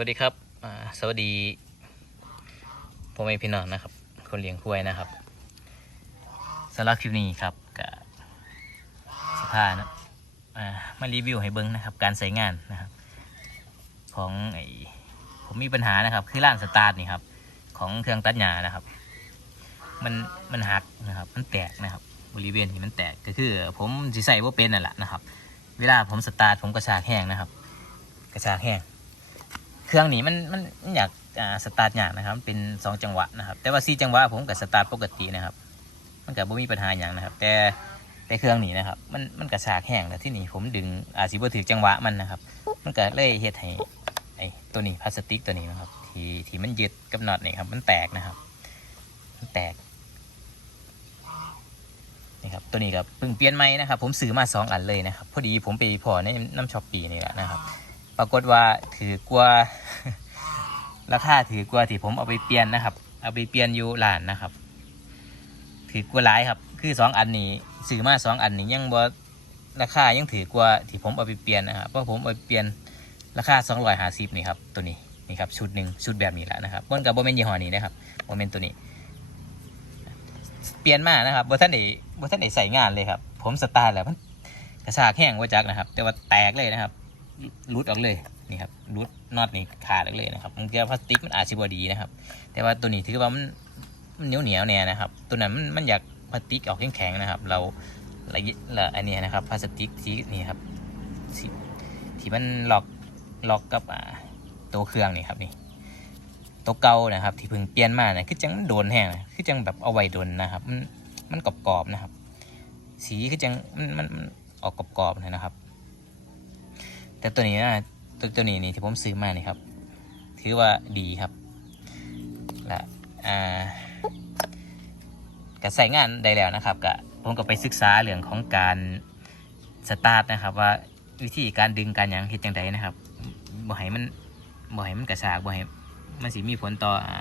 วัสดีครับสวัสดีพ่อแม่พี่น้องนะครับ คนเลี้ยงควายนะครับสำหรับคลิปนี้ครับกับสภานะมารีวิวให้เบิ้งนะครับ การใช้งานนะครับ ของไอผมมีปัญหานะครับ คือร้านสตาร์ทนี่ครับ ของเครื่องตัดหญ้านะครับ มันมันหักนะครับ มันแตกนะครับ บริเวณที่มันแตกก็คือ ผมสิใส่ว่าเป็นนั่นแหละนะครับ เวลาผมสตาร์ทผมกระชากแห้งนะครับ กระชากแห้ง เครื่องนี้มันมันอยากอ่าสตาร์ทอย่ากนะครับ เป็นสองจังหวะนะครับ แต่ว่าสี่จังหวะผมกับสตาร์ทปกตินะครับ มันก็บ่มีปัญหาอย่างนะครับ แต่แต่เครื่องนี้นะครับ มันมันกระชากแห้งแล้วที่นี่ผมดึงอาจสิบ่ถือจังหวะมันนะครับ มันก็เลยเฮ็ดให้ไอ้ตัวนี้พลาสติกตัวนี้นะครับ ที่ที่มันยึดกับน็อตนี่ครับ มันแตกนะครับ มันแตกนี่ครับตัวนี้ก็เพิ่งเปลี่ยนใหม่นะครับ ผมซื้อมาสองอันเลยนะครับ พอดีผมไปพอในน้ำช็อปปี้นี่แหละนะครับ ปรากฏว่าถือกว่าราคาถือกว่าที่ผมเอาไปเปลี่ยนนะครับ เอาไปเปลี่ยนอยู่ร้านนะครับ ถือกว่าหลายครับ คือสองอันนี้ซื้อมาสองอันนี้ยังบ่ราคายังถือกว่าที่ผมเอาไปเปลี่ยนนะครับเพราะผมเอาไปเปลี่ยนราคาสองร้อยห้าสิบนี่ครับตัวนี้นี่ครับชุดหนึ่งชุดแบบนี้แหละนะครับบนกับโบเมนยี่ห้อนี้นะครับโบเมนตัวนี้ เปลี่ยนมานะครับบท่านไหนบท่านไหนใส่งานเลยครับ ผมสตาร์ทแล้วมันกระชากแห้งไว่าจักนะครับ แต่ว่าแตกเลยนะครับ รูดออกเลยนี่ครับรูดน็อตนี่ขาดออกเลยนะครับมันเกี่ยวพลาสติกมันอาจจะบดีนะครับ แต่ว่าตัวนี้ถือว่ามันมันเหนียวเหนียวแน่นะครับ ตัวนั้นมันมันอยากพลาสติกออกแข็งๆนะครับ เราละเอียละอันนี้นะครับพลาสติกที่นี่ครับที่มันล็อกล็อกกับตัวเครื่องนี่ครับนี่ตัวเก่านะครับ ที่เพิ่งเปลี่ยนมาเนี่ยคือจังโดนแห้งนะคือจังแบบเอาไว้โดนนะครับ มันมันกรอบๆนะครับ สีคือจังมันมันมันออกกรอบๆนะครับ แต่ตัวนี้นะตัวตัวนี้นี่ที่ผมซื้อมานี่ครับ ถือว่าดีครับและอ่าก็ใส่งานได้แล้วนะครับก็ผมก็ไปศึกษาเรื่องของการสตาร์ทนะครับ ว่าวิธีการดึงการยังเฮ็ดจังไดนะครับบ่ให้มันบ่ให้มันกระชากบ่ให้มันสิมีผลต่ออ่า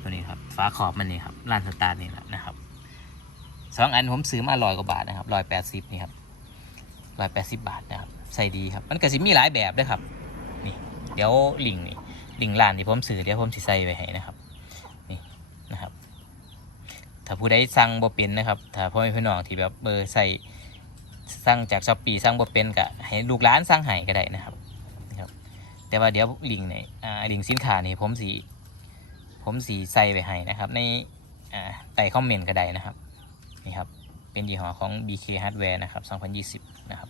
ตัวนี้ครับฝาขอบมันนี่ครับร้านสตาร์ทนี่แหละนะครับสองอันผมซื้อมาร้อยกว่าบาทนะครับร้อยแปดสิบนี่ครับร้อยแปดสิบบาทนะครับ ใส่ดีครับ มันก็สิมีหลายแบบด้วยครับ นี่ เดี๋ยวลิงนี่ลิงก์ร้านที่ผมซื้อเดี๋ยวผมสิใส่ไว้ให้นะครับ นี่นะครับ ถ้าผู้ใดสั่งบ่เป็นนะครับ ถ้าพ่อแม่พี่น้องที่แบบเบอร์ใส่สั่งจากช้อปปี้สั่งบ่เป็นก็ให้ลูกร้านสั่งให้ก็ได้นะครับนะครับ แต่ว่าเดี๋ยวลิงในอ่าลิงสินค้านี่ผมสีผมสีใส่ไว้ให้นะครับ ในอ่าใต้คอมเมนต์ก็ได้นะครับ นี่ครับ เป็นยี่ห้อของ BK Hardware นะครับ 2020 นะครับ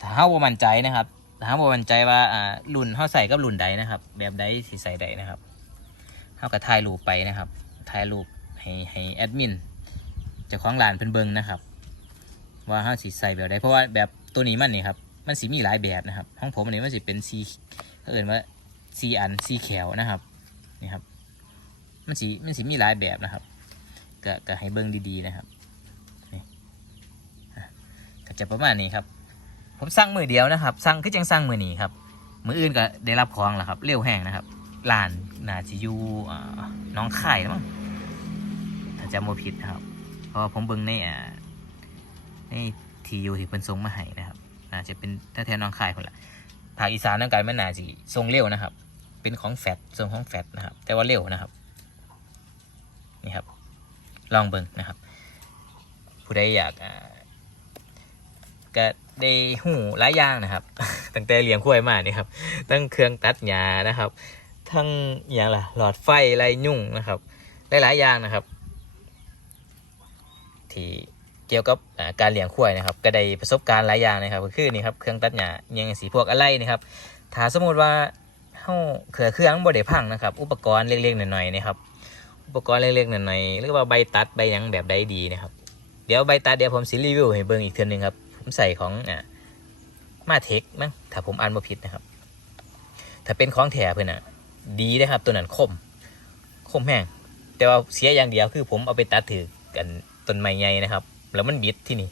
ถ้าเฮาบ่มั่นใจนะครับถ้าเฮาบ่มั่นใจว่าอ่ารุ่นเฮาใส่กับรุ่นใดนะครับ แบบใดสิใส่ใดนะครับเฮาก็ถ่ายรูปไปนะครับถ่ายรูปให้ให้แอดมินเจ้าของร้านเพิ่นเบิ่งนะครับ ว่าเฮาสิใส่แบบใดเพราะว่าแบบตัวนี้มันนี่ครับมันสิมีหลายแบบนะครับของผมอันนี้มันสิเป็นสีเขาเอิ้นว่าสีอันสีแขวนะครับนี่ครับมันสิมันสิมีหลายแบบนะครับก็ก็ให้เบิ่งดีๆนะครับนี่อะก็จะประมาณนี้ครับ ผมสั่งมือเดียวนะครับสั่งคือจังสั่งมือนี้ครับมืออื่นก็ได้รับของแล้วครับเร็วแห้งนะครับร้านนาจะอยู่อ่าหน้องไข่นะมั้งถ้าจำไม่ผิดนะครับ เพราะผมเบิ่งในอ่าในทียูที่เพิ่นส่งมาให้นะครับน่าจะเป็นแถวๆหน้องไข่คนละภาคอีสานนั่นกันมันนาจะส่งเร็วนะครับ เป็นของแฟตส่งของแฟตนะครับ แต่ว่าเร็วนะครับนี่ครับ ลองเบิ่งนะครับ ผู้ใดอยากอ่าก็ ได้หูหลายอย่างนะครับ ตั้งแต่เลี้ยงควายมานี่ครับทั้งเครื่องตัดหญ้านะครับ ทั้งอย่างล่ะหลอดไฟไรยุ่งนะครับหลายๆอย่างนะครับ ที่เกี่ยวกับการเลี้ยงควายนะครับ ก็ได้ประสบการณ์หลายอย่างนะครับก็คือนี่ครับเครื่องตัดหญ้ายังสีพวกอะไรนี่ครับถ้าสมมติว่าเฮาเครือเครื่องบ่ได้พังนะครับ อุปกรณ์เล็กๆหน่อยๆนี่ครับอุปกรณ์เล็กๆหน่อยๆหรือว่าใบตัดใบหยังแบบใดดีนะครับ เดี๋ยวใบตัดเดี๋ยวผมสิรีวิวให้เบิ่งอีกเทื่อหนึงครับ ผมใส่ของอ่ามาเทคมั้งถ้าผมอ่านบ่ผิดนะครับ ถ้าเป็นของแถเพื่อนอะ ดีนะครับ ตัวนั้นคม คมแห้งแต่ว่าเสียอย่างเดียวคือผมเอาไปตัดถือกันต้นไม้ใหญ่นะครับ แล้วมันบิดที่นี่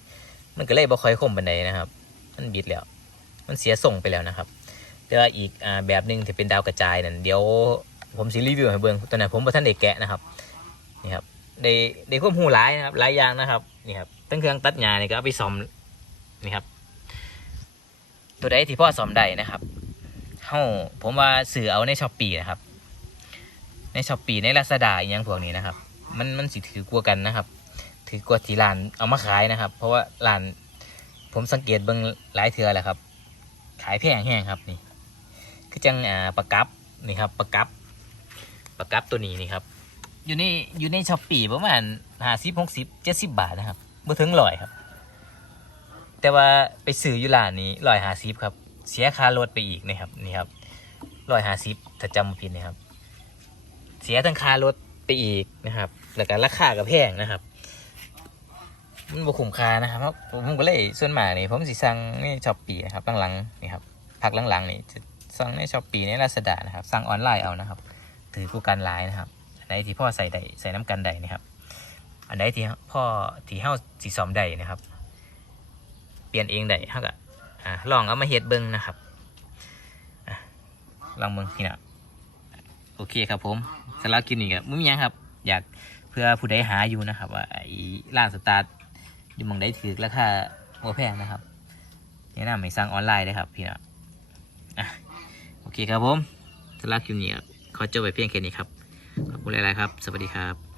มันก็เลยบ่ค่อยคมบันไดนะครับ มันบิดแล้ว มันเสียส่งไปแล้วนะครับ แต่ว่าอีกอแบบหนึ่งที่เป็นดาวกระจายนั่นเดี๋ยวผมสิรีวิวให้เบิ่งตอนนั้นผมบ่ทันได้แกะนะครับนี่ครับได้ได้ควบหูหลายนะครับหลายอย่างนะครับนี่ครับตั้งเครื่องตัดหญ้านี่ก็เอาไปซ่อม นี่ครับ ตัวใดที่พ่อซ่อมได้นะครับเฮ้าผมว่าสื่อเอาในช้อปปีนะครับ ในช้อปปีในลาซาด้าอหยังพวกนี้นะครับ มันมันสิถือกลัวกันนะครับ ถือกว่าที่ร้านเอามาขายนะครับ เพราะว่าร้านผมสังเกตเบิ่งหลายเทื่อแหละครับ ขายแพงแห้งครับนี่คือจังอ่าปลากับนี่ครับปลากับปลากับตัวนี้นี่ครับ อยู่ในอยู่ในช้อปปีประมาณห้าสิบหกสิบเจ็ดสิบบาทนะครับบ่ถึงร้อยครับ แต่ว่าไปซื้ออยู่ร้านนี้ร้อยหาสิบครับ เสียค่ารถไปอีกนะครับนี่ครับร้อยหาสิบถ้าจำไม่ผิดนะครับ เสียทั้งค่ารถไปอีกนะครับ แล้วก็ราคาก็แพงนะครับมันบ่คุ้มค่านะครับเพราะผมก็เลยส่วนมากนี่ผมสิสั่งในช้อปปี้นะครับหลังๆนี่ครับพักหลังๆนี่จะสั่งในช้อปปี้ในลาซาด้านะครับสั่งออนไลน์เอานะครับ ถือกูการไลน์นะครับอันใดที่พ่อใส่ใดใส่น้ำกันใดนะครับ อันใดที่พ่อที่เฮาสิซ้อมใดนะครับ ปลี่ยนเองใดเฮาก็ลองเอามาเฮ็ดเบิ่งนะครับอลองเบิ่งพี่น้องโอเคครับผมสำหรับคลิปนี้ก็บ่มีหยังครับ อยากเพื่อผู้ใดหาอยู่นะครับ ว่าไอ้ร้านสตาร์ทอยู่มองใดถือราคาบ่แพงนะครับแนะนำให้สั่งออนไลน์ได้ครับพี่นะโอเคครับผมสำหรับคลิปนี้ขอจบไปเพียงแค่นี้ครับขอบคุณหลายๆครับ สวัสดีครับ